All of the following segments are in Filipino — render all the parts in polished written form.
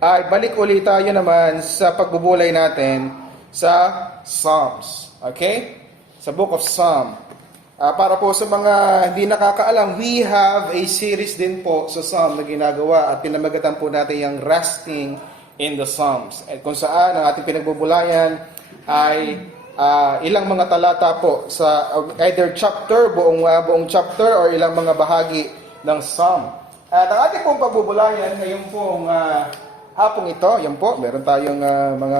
ay balik ulit tayo naman sa pagbubulay natin sa Psalms. Okay? Sa Book of Psalm. Para po sa mga hindi nakakaalam, we have a series din po sa Psalm na ginagawa at pinamagatan po natin yung Resting in the Psalms. At kung saan ang ating pinagbubulayan ay ilang mga talata po sa either chapter, buong chapter or ilang mga bahagi ng Psalm. At ang ating pong pagbubulayan ngayon pong hapong ito, yan po, meron tayong mga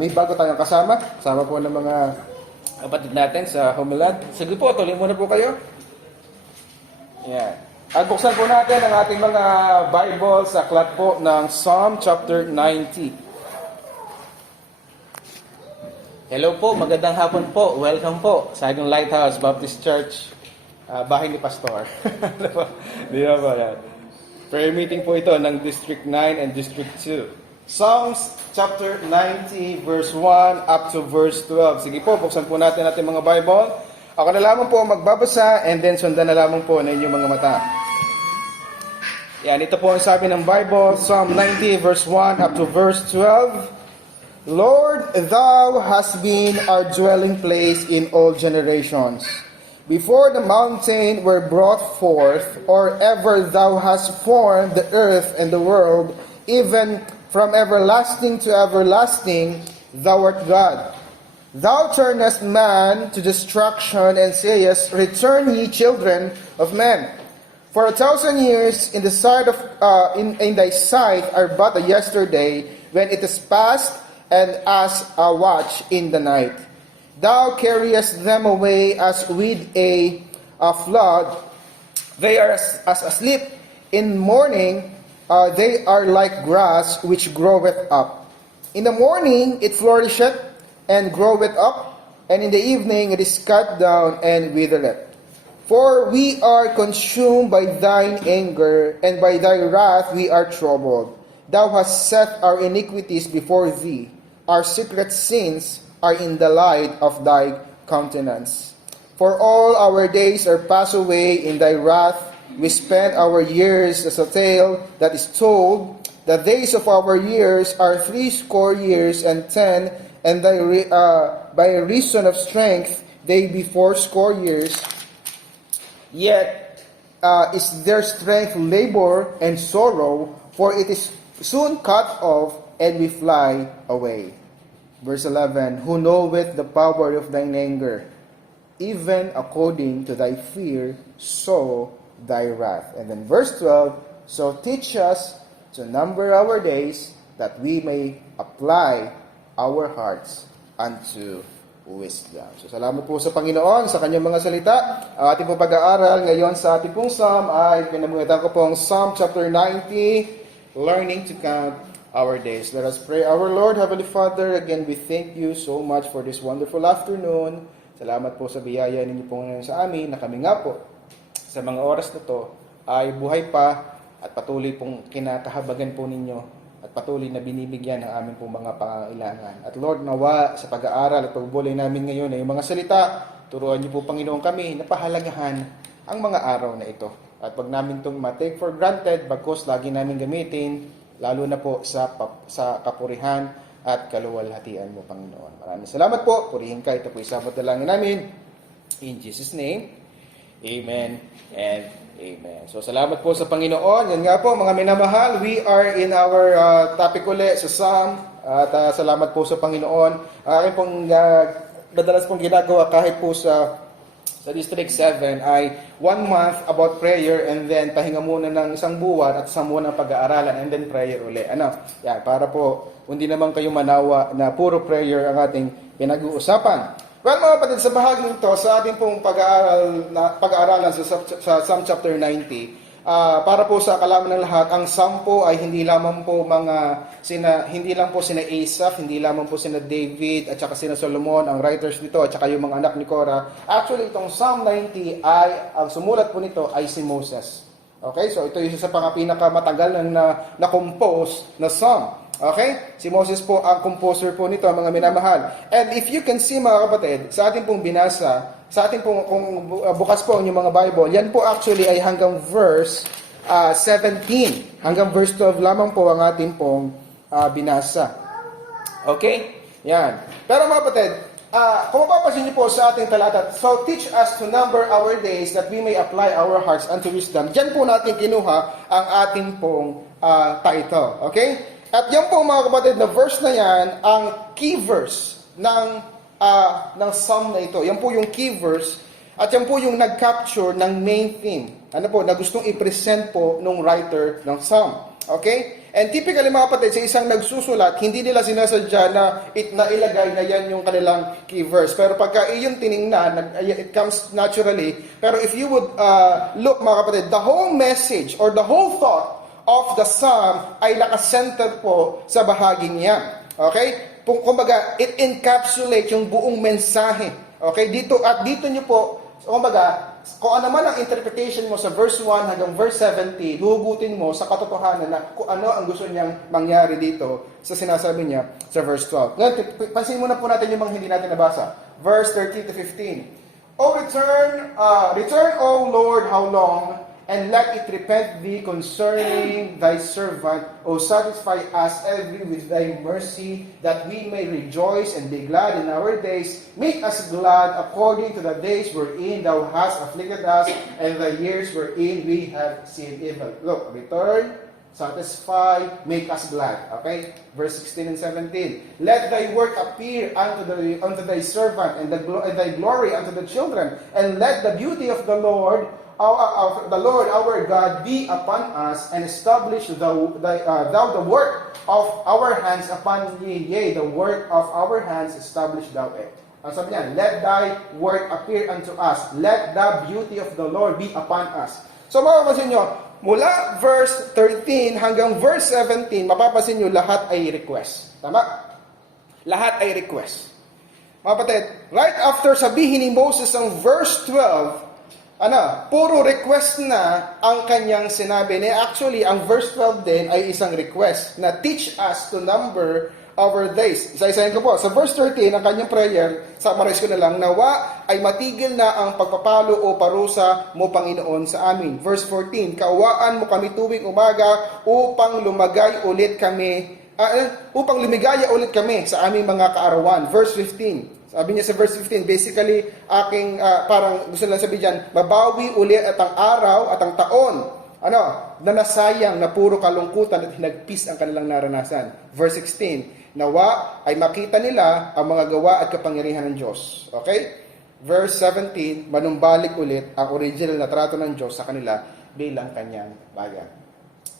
may bago tayong kasama po ng mga kapatid natin sa Homeland. Sige po, tuloy muna po kayo. Yan. At buksan po natin ang ating mga Bible sa aklat po ng Psalm chapter 90. Hello po, magandang hapon po. Welcome po sa ating Lighthouse Baptist Church, bahay ni Pastor. Di ba ba yan? Prayer meeting po ito ng District 9 and District 2. Psalms chapter 90 verse 1 up to verse 12. Sige po, buksan po natin ating mga Bible. Ako na lamang po magbabasa and then sundan na lamang po na inyong mga mata. Yan, ito po ang sabi ng Bible, Psalm 90 verse 1 up to verse 12. Lord, Thou hast been our dwelling place in all generations. Before the mountain were brought forth, or ever Thou hast formed the earth and the world, even from everlasting to everlasting, Thou art God. Thou turnest man to destruction, and sayest, Return ye children of men. For 1,000 years in the sight of in Thy sight are but a yesterday, when it is past, and as a watch in the night. Thou carriest them away as with a flood. They are as asleep. In morning, they are like grass which groweth up. In the morning it flourisheth and groweth up, and in the evening it is cut down and withereth. For we are consumed by thine anger, and by thy wrath we are troubled. Thou hast set our iniquities before thee. Our secret sins are in the light of thy countenance. For all our days are passed away in thy wrath. We spend our years as a tale that is told. The days of our years are 80 years and 10, and by reason of strength they be 80 years. Yet is their strength labor and sorrow, for it is soon cut off, and we fly away. Verse 11, Who knoweth the power of thine anger, even according to thy fear, so thy wrath. And then verse 12, So teach us to number our days, that we may apply our hearts unto wisdom. So salamat po sa Panginoon sa kanyang mga salita. Ang ating pong pag-aaral ngayon sa ating pong Psalm ay pinamugatan ko pong Psalm chapter 90, Learning to Count our days. Let us pray. Our Lord, Heavenly Father, again, we thank you so much for this wonderful afternoon. Salamat po sa biyaya ninyo po ngayon sa amin, na kami nga po sa mga oras na to ay buhay pa at patuloy pong kinakahabagan po ninyo at patuloy na binibigyan ng aming pong mga pangangailangan. At Lord, nawa sa pag-aaral at pagbulay namin ngayon ay yung mga salita, turuan niyo po, Panginoon, kami na pahalagahan ang mga araw na ito. At pag namin itong ma-take for granted, bagkus lagi namin gamitin, lalo na po sa kapurihan at kaluwalhatian mo, Panginoon. Maraming salamat po. Purihin ka. Ito po isabot na lang namin. In Jesus' name, Amen and Amen. So, salamat po sa Panginoon. Yan nga po, mga minamahal, we are in our topic ulit sa Psalm. At salamat po sa Panginoon. Aking pong madalas pong ginagawa kahit po sa District 7 ay 1 month about prayer, and then pahinga muna ng isang buwan at isang buwan ng pag-aaralan, and then prayer uli. Yan, para po hindi naman kayo manawa na puro prayer ang ating pinag-uusapan. Well, mga kapatid, sa bahaging ito, sa ating pong pag-aaralan sa Psalm chapter 90, para po sa kalaman ng lahat, ang Psalm po ay hindi lamang po hindi lang po sina Asaph, hindi lamang po sina David at saka sina Solomon ang writers nito at saka yung mga anak ni Korah. Actually, itong Psalm 90 ay ang sumulat po nito ay si Moses. Okay? So ito yung isa sa pinakamatagal na compose na psalm. Okay? Si Moses po ang composer po nito, mga minamahal. And if you can see, mga kapatid, sa ating pong binasa, sa ating pong, kung bukas po ang inyong mga Bible, yan po actually ay hanggang verse 17 hanggang verse 12 lamang po ang ating pong binasa. Okay? Yan. Pero mga kapatid, kung mapapansin niyo po sa ating talata, so teach us to number our days that we may apply our hearts unto wisdom. Diyan po natin kinuha ang ating pong title. Okay? At yan po mga kapatid, na verse na yan, ang key verse ng psalm na ito. Yan po yung key verse at yan po yung nag-capture ng main theme. Ano po, na gustong i-present po nung writer ng psalm. Okay? And typically mga kapatid, sa isang nagsusulat, hindi nila sinasadya na ilagay na yan yung kanilang key verse. Pero pagka iyon tiningnan, it comes naturally. Pero if you would look mga kapatid, the whole message or the whole thought of the psalm ay nakasenter po sa bahaging yan. Okay? Kumbaga, it encapsulates yung buong mensahe. Okay? Dito nyo po, kumbaga, kung ano man ang interpretation mo sa verse 1 hanggang verse 17, huhugutin mo sa katotohanan na kung ano ang gusto niyang mangyari dito sa sinasabi niya sa verse 12. Ngayon, pansin muna po natin yung mga hindi natin nabasa. Verse 13 to 15. Return, O Lord, how long? And let it repent thee concerning thy servant. O satisfy us every with thy mercy, that we may rejoice and be glad in our days. Make us glad according to the days wherein thou hast afflicted us, and the years wherein we have seen evil. Look, return, satisfy, make us glad. Okay? Verse 16 and 17. Let thy work appear unto thy servant, and thy glory unto the children. And let the beauty of the Lord our God be upon us, and establish thou the work of our hands upon ye, yea, the work of our hands establish thou it. Ang sabi niya, let thy work appear unto us, let the beauty of the Lord be upon us. So mapapansin nyo, mula verse 13 hanggang verse 17, mapapansin nyo, lahat ay request. Tama? Lahat ay request. Mga kapatid, right after sabihin ni Moses ang verse 12, puro request na ang kanyang sinabi. Actually, ang verse 12 din ay isang request na teach us to number our days. Isa-isahin ko po. Sa verse 13, ang kanyang prayer, summarize ko na lang, nawa ay matigil na ang pagpapalo o parusa mo, Panginoon, sa amin. Verse 14, kaawaan mo kami tuwing umaga upang lumigaya ulit kami sa aming mga kaarawan. Verse 15, sabi niya sa verse 15, basically, parang gusto lang sabihin dyan, babawi uli at ang araw at ang taon, na nasayang na puro kalungkutan at hinagpis ang kanilang naranasan. Verse 16, nawa ay makita nila ang mga gawa at kapangyarihan ng Diyos. Okay? Verse 17, manumbalik ulit ang original na trato ng Diyos sa kanila bilang kanyang bayan.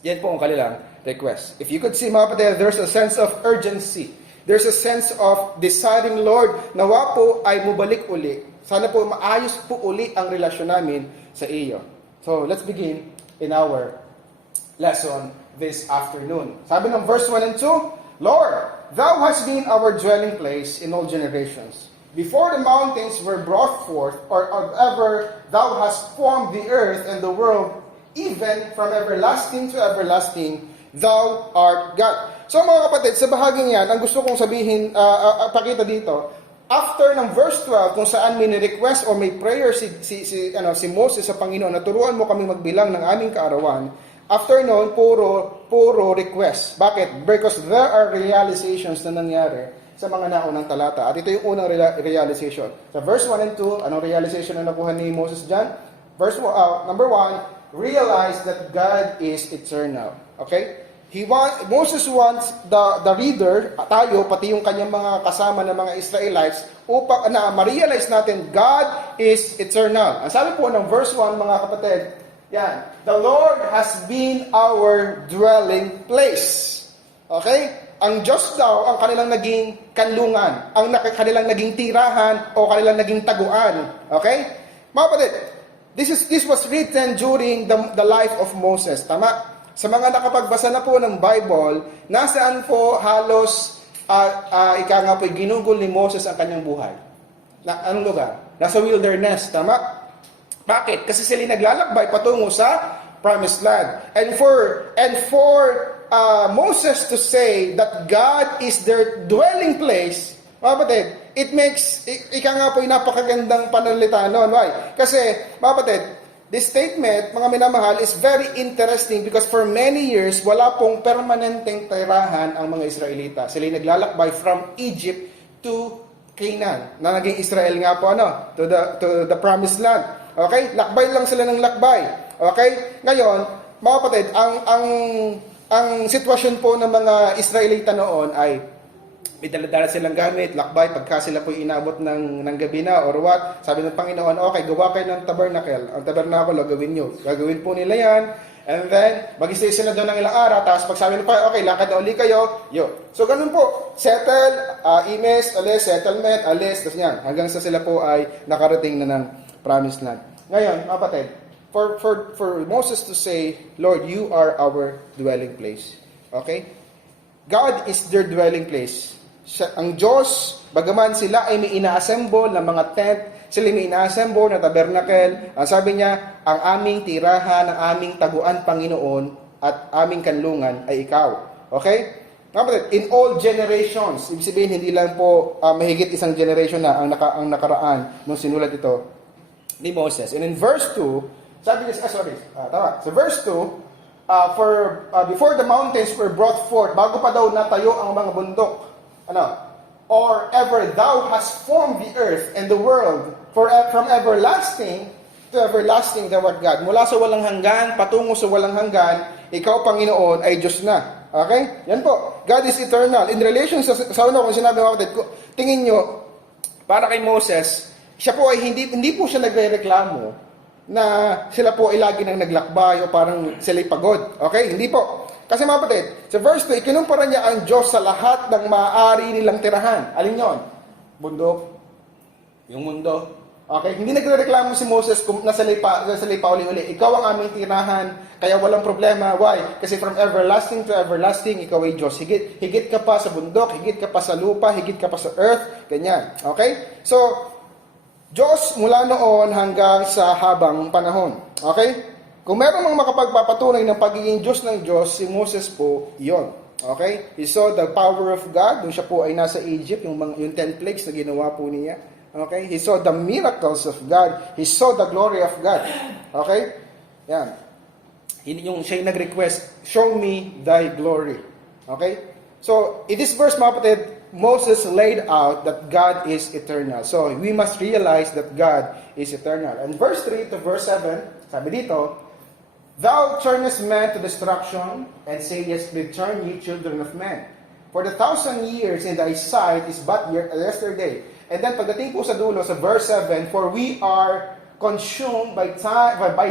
Yan po ang kanilang request. If you could see, mga kapatid, there's a sense of urgency. There's a sense of desiring, Lord, nawa po ay mubalik uli. Sana po maayos po uli ang relasyon namin sa iyo. So, let's begin in our lesson this afternoon. Sabi ng verse 1 and 2, Lord, thou hast been our dwelling place in all generations. Before the mountains were brought forth, or ever thou hast formed the earth and the world, even from everlasting to everlasting, thou art God. So mga kapatid, sa bahaging yan, ang gusto kong sabihin, pakita dito, after ng verse 12, kung saan may request or may prayer si Moses sa Panginoon, na turuan mo kami magbilang ng aming kaarawan, after noon, puro request. Bakit? Because there are realizations na nangyari sa mga naunang talata. At ito yung unang realization. Sa verse 1 and 2, anong realization na nakuha ni Moses dyan? Number 1, realize that God is eternal. Okay? Moses wants the reader, tayo, pati yung kanyang mga kasama ng mga Israelites, upang ma-realize natin, God is eternal. Ang sabi po ng verse 1, mga kapatid, yan, the Lord has been our dwelling place. Okay? Ang Diyos daw ang kanilang naging kanlungan, ang kanilang naging tirahan, o kanilang naging taguan. Okay? Mga kapatid, this was written during the life of Moses. Tama? Sa mga nakapagbasa na po ng Bible, nasaan po halos, ginugol ni Moses ang kanyang buhay? Anong lugar? Nasa wilderness, tama? Bakit? Kasi sila naglalakbay patungo sa promised land. And for Moses to say that God is their dwelling place, mga kapatid, it makes, ika nga po yung napakagandang panalita noon. Why? Kasi, mga kapatid, this statement, mga minamahal, is very interesting because for many years, wala pong permanenteng tirahan ang mga Israelita. Sila naglalakbay from Egypt to Canaan, na naging Israel nga po, to the promised land. Okay? Lakbay lang sila ng lakbay. Okay? Ngayon, mga kapatid, ang sitwasyon po ng mga Israelita noon ay may dala-dala silang gamit, lakbay, pagka sila po inabot ng gabi na or what, sabi ng Panginoon, okay, gawa kayo ng tabernacle. Ang tabernacle, gagawin nyo. Gagawin po nila yan, and then, mag-stay sila doon ng ilang araw, tapos pag sabi ng Panginoon, okay, lakad na uli kayo, So, ganun po, settle, imes, alis, settlement, alis, tapos yan, hanggang sa sila po ay nakarating na ng promised land. Ngayon, kapatid, for Moses to say, Lord, you are our dwelling place. Okay? God is their dwelling place. Ang Diyos, bagaman sila ay may ina-assemble ng mga tent, sila may ina-assemble na tabernacle, ang sabi niya, ang aming tirahan, ang aming taguan, Panginoon, at aming kanlungan ay ikaw. Okay? In all generations, ibig sabihin, hindi lang po mahigit isang generation na ang nakaraan nung sinulat ito ni Moses. And in verse 2, sabi niya, tama. So verse 2, before the mountains were brought forth, bago pa daw natayo ang mga bundok, or ever thou hast formed the earth and the world, from everlasting to everlasting thou art God. Mula sa walang hanggan, patungo sa walang hanggan, ikaw, Panginoon, ay Diyos na. Okay? Yan po. God is eternal. In relation sa kung sinabi mo, tingin nyo, para kay Moses, siya po ay hindi po siya nagre-reklamo na sila po ay lagi nang naglakbay o parang sila'y pagod. Okay? Hindi po. Kasi mga kapatid, sa verse 2, ikinumpara niya ang Diyos sa lahat ng maaari nilang tirahan. Alin yon? Bundok. Yung mundo. Okay? Hindi nagrereklamo si Moses kung nasalay pa uli-uli. Ikaw ang aming tirahan, kaya walang problema. Why? Kasi from everlasting to everlasting, ikaw ay Diyos. Higit ka pa sa bundok, higit ka pa sa lupa, higit ka pa sa earth. Ganyan. Okay? So, Diyos mula noon hanggang sa habang panahon. Okay? Kung meron mang makapagpapatunay ng pagiging Diyos ng Diyos, si Moses po, yon. Okay? He saw the power of God. Doon siya po ay nasa Egypt, yung 10 plagues na ginawa po niya. Okay? He saw the miracles of God. He saw the glory of God. Okay? Yan. Yung siya nag-request, show me thy glory. Okay? So, in this verse, mga kapatid, Moses laid out that God is eternal. So, we must realize that God is eternal. And verse 3 to verse 7, sabi dito, Thou turnest man to destruction, and sayest, Return ye children of men. For the 1,000 years in thy sight is but yesterday. And then pagdating po sa dulo, sa verse 7, For we are consumed by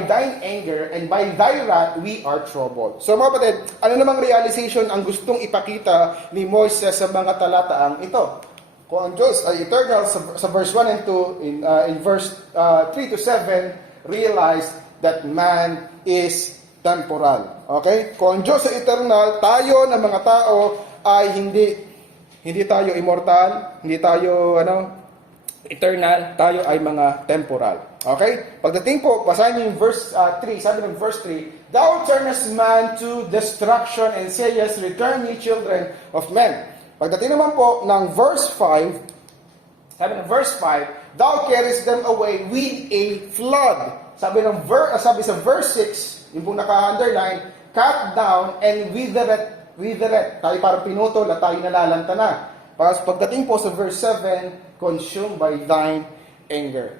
thine anger, and by thy wrath we are troubled. So mga kapatid, ano namang realization ang gustong ipakita ni Moises sa mga talataang ito? Kung ang Diyos ay eternal, sa verse 1 and 2, in verse 3 to 7, realize that man is temporal. Okay? Kung ang Diyos ay eternal, tayo na mga tao ay hindi tayo immortal, hindi tayo eternal, tayo ay mga temporal. Okay? Pagdating po, basahin niyo yung verse 3, sabi ng verse 3, Thou turnest man to destruction and sayest, Return ye children of men. Pagdating naman po ng verse 5, sabi ng verse 5, Thou carriest them away with a flood. Sabi sa verse 6, yung pong naka-underline, cut down and witheret. Tayo parang pinutol at tayo nalalanta na. Pagdating po sa verse 7, consumed by thine anger.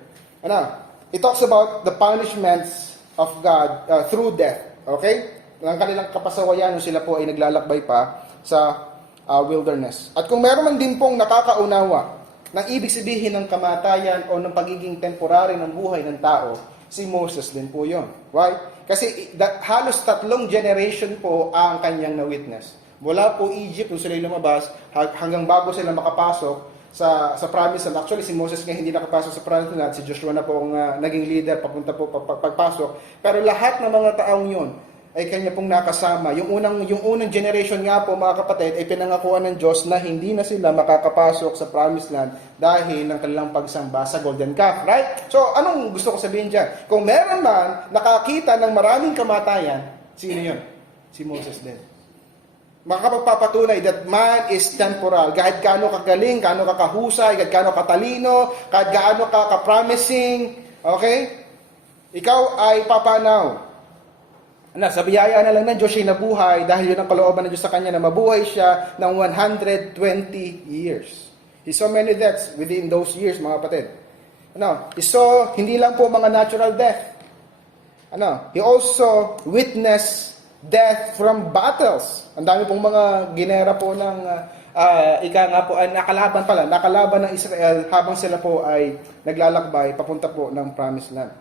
It talks about the punishments of God through death. Okay? Ang kanilang kapasawayan nung sila po ay naglalakbay pa sa wilderness. At kung meron man din pong nakakaunawa ng ibig sabihin ng kamatayan o ng pagiging temporary ng buhay ng tao, si Moses din po yun. Why? Kasi halos 3 generation po ang kanyang na-witness. Mula po Egypt, kung sila lumabas, hanggang bago sila makapasok sa promised land. Actually, si Moses nga hindi nakapasok sa promised land. Si Joshua na po ang naging leader, papunta po pagpasok. Pero lahat ng mga taong yun ay kanya pong nakasama. Yung unang generation nga po, mga kapatid, ay pinangakuan ng Diyos na hindi na sila makakapasok sa promised land dahil ng kanilang pagsamba sa golden calf, right? So, anong gusto ko sabihin dyan? Kung meron man nakakita ng maraming kamatayan, sino yun? Si Moses din. Makakapagpapatunay that man is temporal. Kahit gaano kagaling, gaano kakahusay, kahit gaano katalino, kahit gaano ka-promising, okay? ikaw ay papanaw. Sa biyaya na lang ng Diyos siya nabuhay dahil yun ang kalooban ng Diyos sa kanya na mabuhay siya ng 120 years. He saw many deaths within those years, mga kapatid. He saw hindi lang po mga natural death. He also witnessed death from battles. Ang dami pong mga ginera po ng nakalaban ng Israel habang sila po ay naglalakbay papunta po ng Promised Land.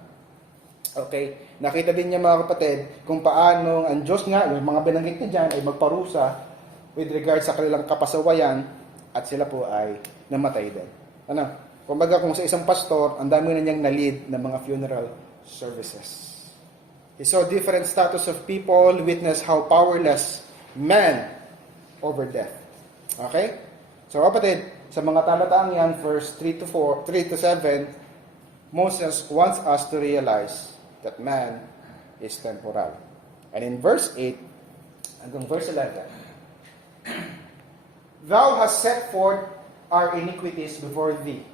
Okay? Nakita din niya mga kapatid kung paano ang Diyos nga, yung mga binanggit niya dyan ay magparusa with regard sa kanilang kapasawayan at sila po ay namatay din. Kumbaga kung sa isang pastor, ang dami na niyang na-lead ng mga funeral services. He saw different status of people, witness how powerless man over death. Okay? So kapatid, sa mga talataang yan, verse 3 to 7, Moses wants us to realize that man is temporal. And in verse 8 hanggang verse 11, Thou hast set forth our iniquities before thee,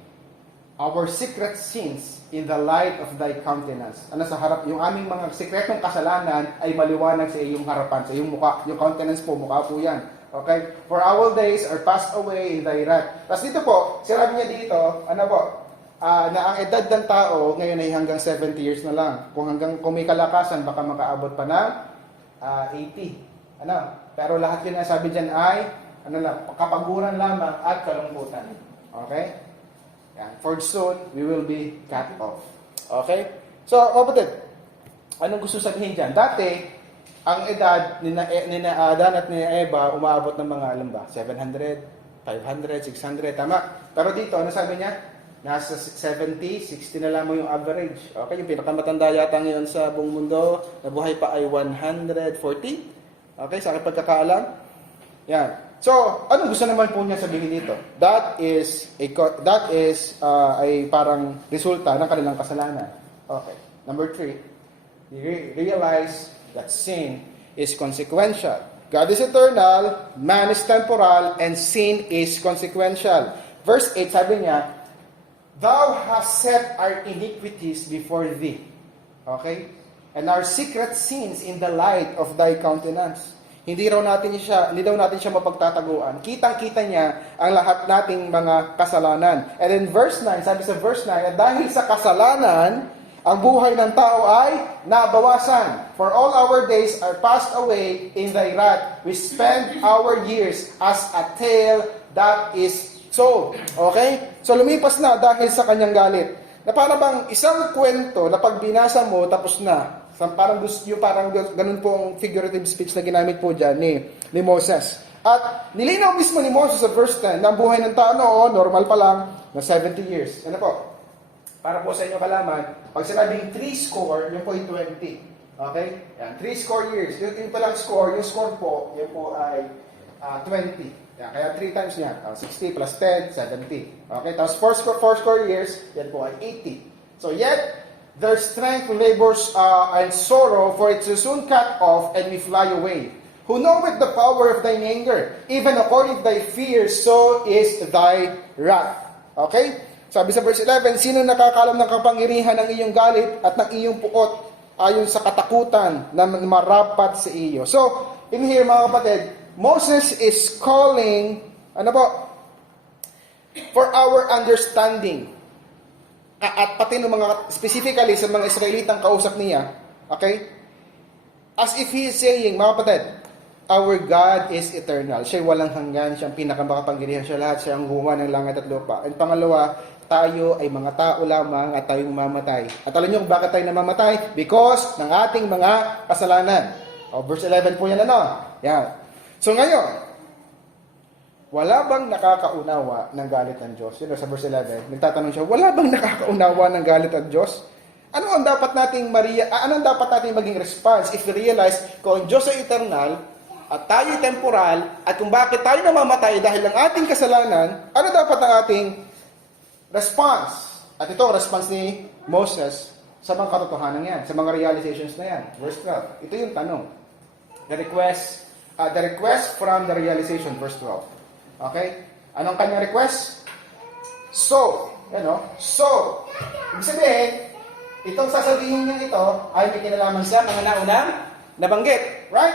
our secret sins in the light of thy countenance. Sa harap, yung aming mga sikretong kasalanan ay maliwanag sa iyong harapan, sa iyong mukha. Yung countenance po, mukha po yan. Okay? For our days are passed away in thy wrath. Tapos dito po, sinabi niya dito, na ang edad ng tao ngayon ay hanggang 70 years na lang. Kung may kalakasan, baka makaabot pa ng 80. Pero lahat yun na sabi dyan ay kapaguran lamang at kalungkutan. Okay? Yan. For soon, we will be cut off. Okay? So, kapatid, anong gusto sabihin dyan? Dati, ang edad ni Adan at ni Eva umaabot ng mga, 700, 500, 600, tama? Pero dito, ano sabi niya? Nasa 70, 60 na lamang yung average. Okay, yung pinakamatanda yata ngayon sa buong mundo, nabuhay pa ay 140. Okay, sa aking pagkakaalam. Yan. So, anong gusto naman po niya sabihin dito? That is ay parang resulta ng kanilang kasalanan. Okay. Number 3, realize that sin is consequential. God is eternal, man is temporal, and sin is consequential. Verse 8, sabi niya, Thou hast set our iniquities before thee. Okay? And our secret sins in the light of thy countenance. Hindi daw natin siya mapagtataguan. Kitang-kita niya ang lahat nating mga kasalanan. And in verse 9, sabi sa verse 9, dahil sa kasalanan, ang buhay ng tao ay nabawasan. For all our days are passed away in thy wrath. We spend our years as a tale that is so, okay? So lumipas na dahil sa kanyang galit. Na para bang isang kwento na pag binasa mo, tapos na. Parang ganun po ang figurative speech na ginamit po dyan ni Moses. At nilinaw mismo ni Moses sa verse 10 na ang buhay ng tao noon, normal pa lang, na 70 years. Ano po? Para po sa inyo kalaman, pag sinabing 3 score, yun po yung 20. Okay? Yan, 3 score years. Yung palang score, yung score po, yun po ay 20. Yan, kaya 3 times niya, 60 plus 10, 70. Okay, tapos 4 score years, yan po ay 80. So yet, their strength labors and sorrow, for it is soon cut off, and we fly away. Who knoweth the power of thine anger, even according to thy fear, so is thy wrath. Okay? Sabi sa verse 11, sino nakakalam ng kapangyarihan ng iyong galit at ng iyong puot ayon sa katakutan na marapat sa iyo. So, in here mga kapatid, Moses is calling, for our understanding. At pati ng specifically sa mga Israelitang kausap niya, okay? As if he is saying, mga kapatid, our God is eternal. Siya walang hanggan, siya ang pinakamakapangyarihan, siya lahat, siya ang gumawa ng langit at lupa. And pangalawa, tayo ay mga tao lamang at tayong mamamatay. At alam niyo kung bakit tayo namamatay? Because ng ating mga kasalanan. Verse 11 po yan, Yan. So ngayon, wala bang nakakaunawa ng galit ng Diyos? Sa verse 11, nagtatanong siya, wala bang nakakaunawa ng galit ng Diyos? Ano ang dapat nating maging response if we realize kung ang Diyos ay eternal at tayo ay temporal at kung bakit tayo namamatay dahil ng ating kasalanan, ano dapat ang ating response? At ito ang response ni Moses sa mga katotohanan yan, sa mga realizations na yan. Verse 12, ito yung tanong. The request from the realization, verse 12. Okay? Anong kanyang request? So, So, ibig sabihin, Itong sasabihin niya ito ay may kinalaman sa mga naunang nabanggit. Right?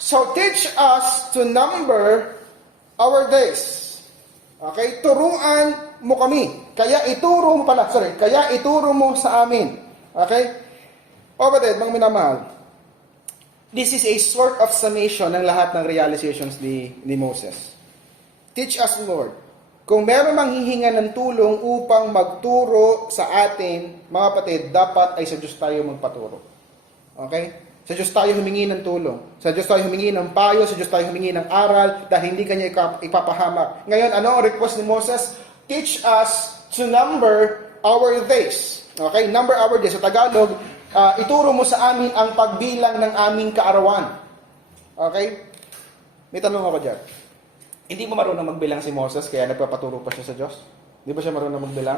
So, teach us to number our days. Okay? Turuan mo kami. Kaya ituro mo sa amin. Okay? Kapatid, mga minamahal, this is a sort of summation ng lahat ng realizations ni Moses. Teach us, Lord. Kung meron manghihinga ng tulong upang magturo sa atin, mga kapatid, dapat ay sa Diyos tayo magpaturo. Okay? Sa Diyos tayo humingi ng tulong. Sa Diyos tayo humingi ng payo. Sa Diyos tayo humingi ng aral dahil hindi kanya ipapahamak. Ngayon, ano ang request ni Moses? Teach us to number our days. Okay? Number our days. Sa Tagalog, ituro mo sa amin ang pagbilang ng aming kaarawan. Okay? May tanong ako dyan. Hindi mo marunong magbilang si Moses kaya nagpapaturo pa siya sa Diyos? Hindi ba siya marunong magbilang?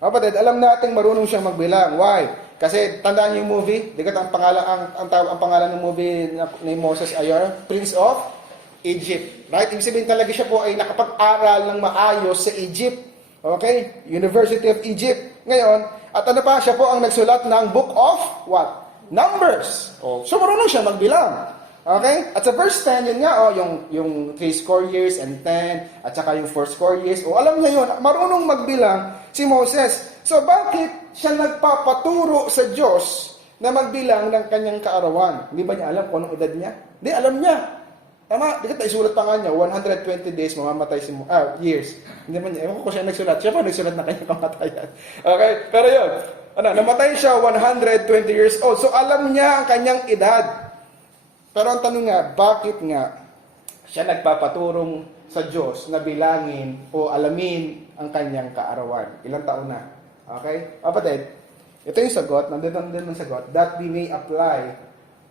Kapatid, alam nating marunong siyang magbilang. Why? Kasi tandaan niyo yung movie, di ang pangalan ng movie ni Moses ay Prince of Egypt. Right? Ibig sabihin talaga siya po ay nakapag-aral ng maayos sa Egypt. Okay? University of Egypt. Ngayon, at ano pa, siya po ang nagsulat ng Book of what? Numbers. Oh, so marunong siya magbilang. Okay? At sa verse 10, yun nga, yung 3 score years and 10, at saka yung 4 score years. Alam niya yun, marunong magbilang si Moses. So, bakit siya nagpapaturo sa Diyos na magbilang ng kanyang kaarawan? Hindi ba niya alam kung anong edad niya? Hindi, alam niya. Tama, di ka isulat pa nga niya, 120 days mamamatay si years. Hindi ba niya, ewan ko siya nagsulat. Siya pa nagsulat na kanyang kamatayan. Okay? Pero yun, namatay siya 120 years old. So, alam niya ang kanyang edad. Pero ang tanong nga, bakit nga siya nagpapaturong sa Diyos na bilangin o alamin ang kanyang kaarawan? Ilang taon na? Okay? Kapatid, ito yung sagot, nandun ang sagot, that we may apply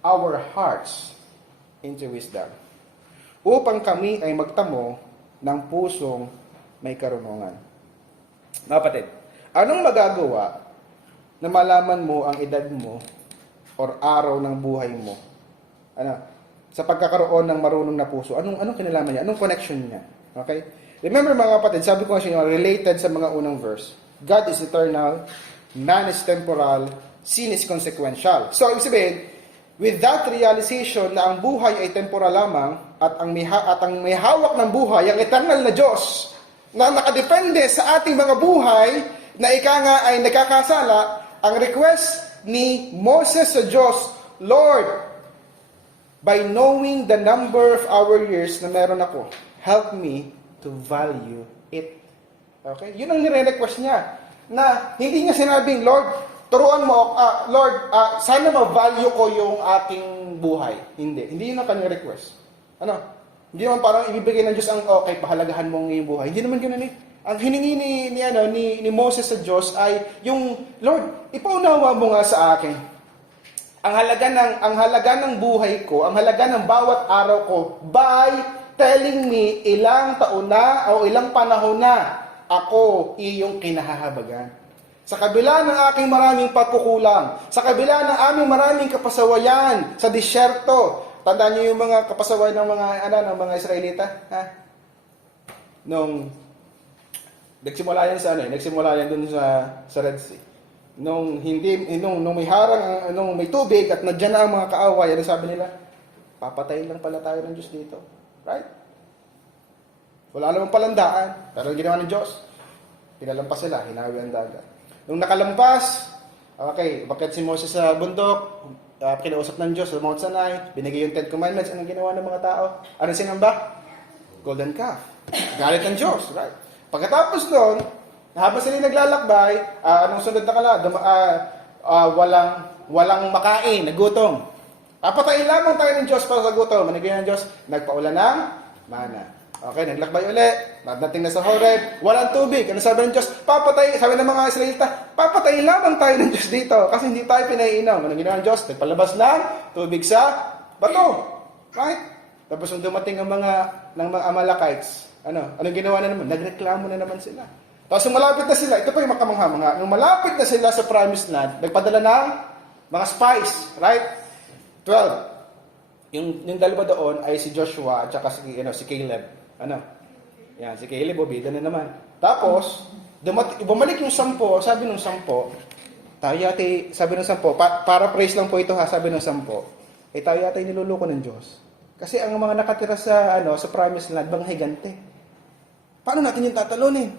our hearts into wisdom. Upang kami ay magtamo ng pusong may karunungan. Kapatid, anong magagawa na malaman mo ang edad mo or araw ng buhay mo? Sa pagkakaroon ng marunong na puso, anong kinalaman niya? Anong connection niya? Okay? Remember mga kapatid, sabi ko nga sa inyo, related sa mga unang verse. God is eternal, man is temporal, sin is consequential. So, ibig sabihin, with that realization na ang buhay ay temporal lamang at ang may hawak ng buhay, ang eternal na Diyos, na nakadepende sa ating mga buhay, na ika nga ay nagkakasala, ang request ni Moses sa Diyos, Lord, by knowing the number of our years na meron ako, help me to value it. Okay? Yun ang nire-request niya. Na hindi niya sinabing, Lord, turuan mo, Lord, sana ma-value ko yung aking buhay. Hindi. Hindi yun ang kanyang request. Hindi naman parang ibibigay ng Diyos ang, okay, pahalagahan mo ang iyong buhay. Hindi naman ganoon eh. Ang hiningi ni Moses sa Diyos ay yung, Lord, ipaunawa mo nga sa akin. Ang halaga ng buhay ko, ang halaga ng bawat araw ko by telling me ilang taon na o ilang panahon na ako iyong kinahahabagan. Sa kabila ng aking maraming pagkukulang, sa kabila ng aming maraming kapasawayan sa disyerto, tandaan niyo yung mga kapasawayan ng mga Israelita, ha? Nung nagsimula yan dun sa Red Sea. Nung may harang, nung may tubig at nandiyan na ang mga kaaway, ano sabi nila? Papatayin lang pala tayo ng Diyos dito. Right? Wala namang palandaan. Pero ang ginawa ng Diyos, pinalampas sila, hinawi ang dagat. Nung nakalampas, okay, bakit si Moses sa bundok, kinausap ng Diyos sa Mount Sinai, binigay yung 10 Commandments, anong ginawa ng mga tao? Ano sinamba? Golden calf. Galit ng Diyos, right? Pagkatapos doon, habang sila naglalakbay, anong sunod na walang makain, nagutom. Papatayin lamang tayo ng Diyos para sa gutom. Manigay ng Diyos, nagpaula ng mana. Okay, naglakbay ulit, nadating na sa Horeb, walang tubig. Ano sabi ng Diyos? Sabi ng mga Israelita, papatayin lamang tayo ng Diyos dito kasi hindi tayo pinaiinom. Anong ginawa ng Diyos? Nagpalabas ng tubig sa bato. Right? Tapos nung dumating ang mga Amalekites, anong ginawa na naman? Nagreklamo na naman sila. Tapos nung malapit na sila, ito pa yung makamangha-mangha, nung malapit na sila sa promised land, nagpadala ng mga spies, right? 12. Yung dalawa doon ay si Joshua at saka si Caleb. Yan, si Caleb, bida na naman. Tapos, bumalik yung 10, sabi nung 10, tayo yata, sabi ng 10, paraphrase lang po ito ha, sabi ng 10, tayo yata niluloko ng Diyos. Kasi ang mga nakatira sa, sa promised land, mga higante. Paano natin yung tatalunin?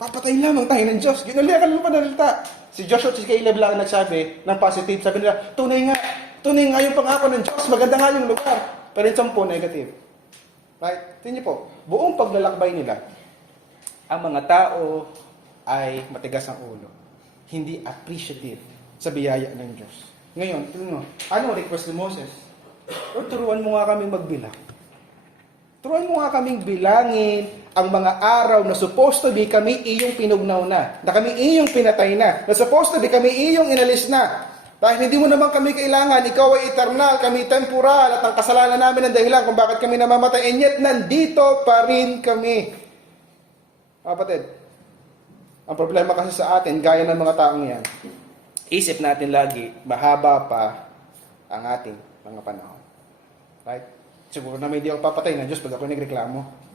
Papatayin lamang tayo ng Diyos. Ginuliakan mo pa nalita. Si Joshua at si Caleb lang nagsabi ng positive. Sabi nila, tunay nga yung pangako ng Diyos. Maganda nga yung lugar. Pero yung 10, negative. Right? Tingnan niyo po, buong paglalakbay nila, ang mga tao ay matigas ang ulo. Hindi appreciative sa biyaya ng Diyos. Ngayon, tingnan mo, ano request ni Moses? Lord, turuan mo nga kaming magbilang. Turuan mo nga kaming bilangin ang mga araw na supposed to be kami iyong pinugnaw na kami iyong pinatay na supposed to be kami iyong inalis na. Dahil hindi mo naman kami kailangan, ikaw ay eternal, kami temporal, at ang kasalanan namin ang dahilan kung bakit kami namamatay, and yet nandito pa rin kami. Kapatid, ang problema kasi sa atin, gaya ng mga taong yan, isip natin lagi, mahaba pa ang ating mga panahon. Right? Siguro na may di ako papatay ng Diyos pag ako nagreklamo.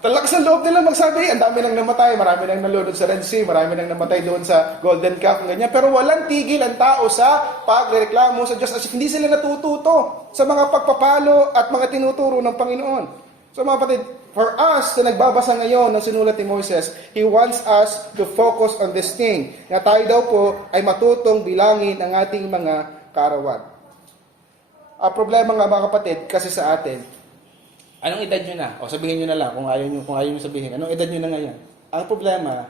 Talakas ang loob nila magsabi, ang dami nang namatay, marami nang nalunod sa Red Sea, marami nang namatay doon sa Golden Calf, ganyan. Pero walang tigil ang tao sa pagreklamo sa Diyos as if hindi sila natututo sa mga pagpapalo at mga tinuturo ng Panginoon. So mga kapatid, for us na nagbabasa ngayon ng sinulat ni Moses, He wants us to focus on this thing, na tayo daw po ay matutong bilangin ang ating mga kaarawan. Ang problema nga mga kapatid, kasi sa atin, anong edad nyo na? O sabihin nyo na lang, kung ayaw nyo sabihin, anong edad nyo na ngayon? Ang problema,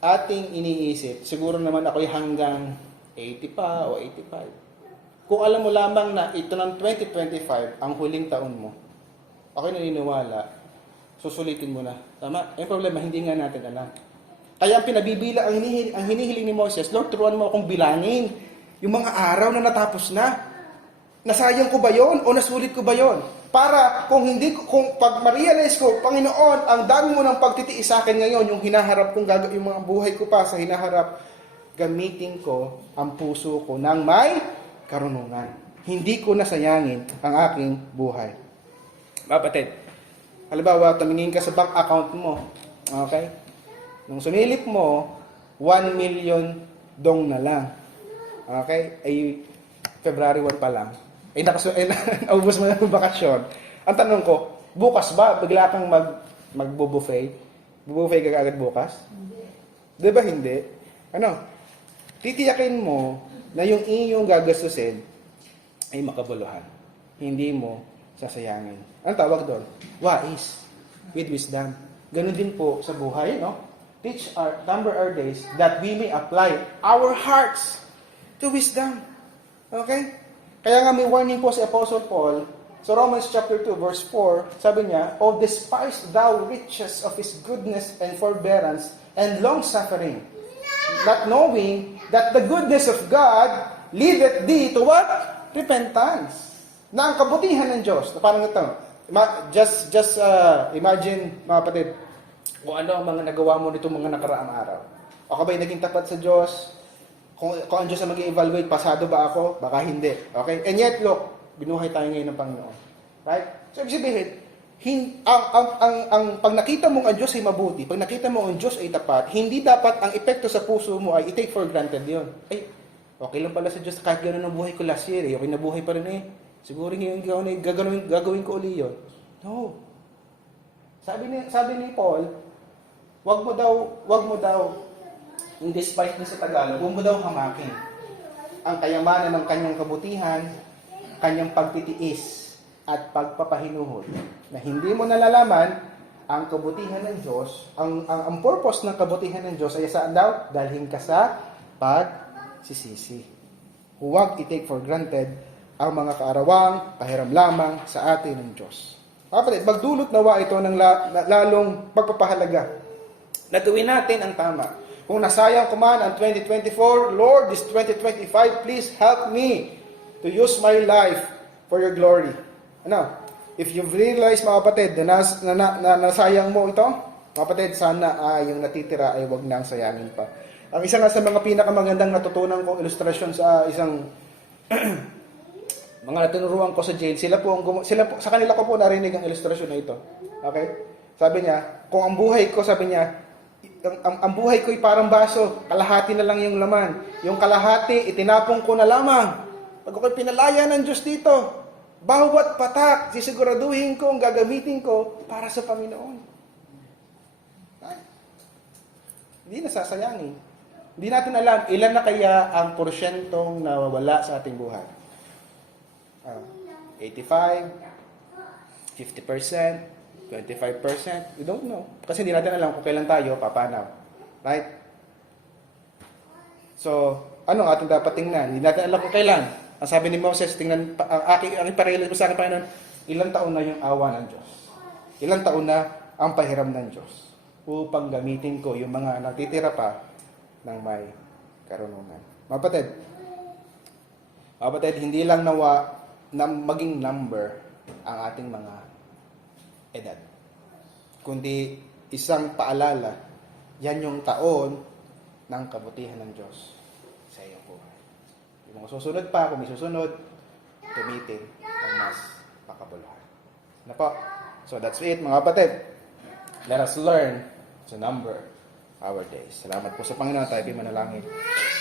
ating iniisip, siguro naman ako'y hanggang 80 pa o 85. Kung alam mo lamang na ito ng 2025, ang huling taon mo, ako'y naniniwala, susulitin mo na. Tama? Ang problema, hindi nga natin alam. Kaya ang pinabibila, ang hinihiling ni Moses, Lord, turuan mo akong bilangin yung mga araw na natapos na. Nasayang ko ba yon o nasulit ko ba yon? Para kung pag ma-realize ko, Panginoon, ang dami mo ng pagtitiis sa akin ngayon, yung hinaharap kong yung mga buhay ko pa sa hinaharap, gamitin ko ang puso ko ng may karunungan. Hindi ko nasayangin ang aking buhay. Kapatid, halimbawa, tumingin ka sa bank account mo, okay? Nung sumilip mo, 1 million dong na lang. Okay? Ay, February 1 pa lang. Naubos mo na yung bakasyon. Ang tanong ko, bukas ba, bigla kang magbo-buffet? Bubuffet ka agad bukas? Di ba hindi? Titiyakin mo na yung iyong gagastusin ay makabuluhan. Hindi mo sasayangin. Ang tawag doon? Wise. With wisdom. Ganun din po sa buhay, no? Number our days that we may apply our hearts to wisdom. Okay? Kaya nga may warning po si Apostle Paul sa Romans chapter 2 verse 4, sabi niya, "O despise thou riches of His goodness and forbearance and long-suffering, not knowing that the goodness of God leadeth thee to what? Repentance." Na ang kabutihan ng Diyos, na parang ito, just imagine, mga kapatid, kung ano ang mga nagawa mo nitong mga nakaraang araw. O ka ba'y naging tapat sa Diyos? Kung ang Diyos na mag-i-evaluate, pasado ba ako? Baka hindi. Okay? And yet, look, binuhay tayo ngayon ng Panginoon. Right? So, ibig sabihin, pag nakita mo ang Diyos ay mabuti, pag nakita mo ang Diyos ay tapat, hindi dapat ang epekto sa puso mo ay i-take for granted yun. Ay, okay lang pala sa Diyos, kahit gano'n ang buhay ko last year, okay na buhay pa rin siguro ngayon gagawin ko uli yun. No. Sabi ni Paul, wag mo daw, in despite na sa Tagalog, huwag mo daw hamakin ang kayamanan ng kanyang kabutihan, kanyang pagtitiis, at pagpapahinuhod. Na hindi mo nalalaman ang kabutihan ng Diyos, ang purpose ng kabutihan ng Diyos ay saan daw? Dalhin ka sa pagsisisi. Huwag i-take for granted ang mga kaarawang pahiram lamang sa atin ng Diyos. Kapatid, magdulot nawa ito ng lalong pagpapahalaga na gawin natin ang tama. Kung nasayang ko man ang 2024, Lord, this 2025, please help me to use my life for your glory. If you've realized, mga kapatid, na nasayang mo ito, mga kapatid, sana yung natitira ay wag nang sayangin pa. Ang isa nga sa mga pinakamagandang natutunan kong ilustrasyon sa isang mga natunuruan ko sa jail, sa kanila ko po narinig ang ilustrasyon na ito. Okay? Sabi niya, kung ang buhay ko, sabi niya, ang buhay ko'y parang baso, kalahati na lang yung laman. Yung kalahati, itinapong ko na lamang. Pag ako'y pinalaya ng Diyos dito, bawat patak, sisiguraduhin ko, ang gagamitin ko para sa Panginoon. Ay, hindi nasasayangin. Hindi natin alam, ilan na kaya ang porsyentong nawawala sa ating buhay. 85, 50%, 25%, we don't know. Kasi hindi natin alam kung kailan tayo papanaw. Right? So, ano ang ating dapat tingnan? Hindi natin alam kung kailan. Ang sabi ni Moses, tingnan, ang aking pareilin ko sa akin, Panginoon, ilang taon na yung awa ng Diyos? Ilang taon na ang pahiram ng Diyos? Upang gamitin ko yung mga natitira pa ng may karunungan. Mapatid, hindi lang na maging number ang ating mga edad. Kundi isang paalala, yan yung taon ng kabutihan ng Diyos sa iyong buhay. Yung mga susunod pa, kung may susunod, gamitin ang mas makabuluhan. Ano po? So that's it mga kapatid. Let us learn to number our days. Salamat po sa Panginoon. Tayo manalangin.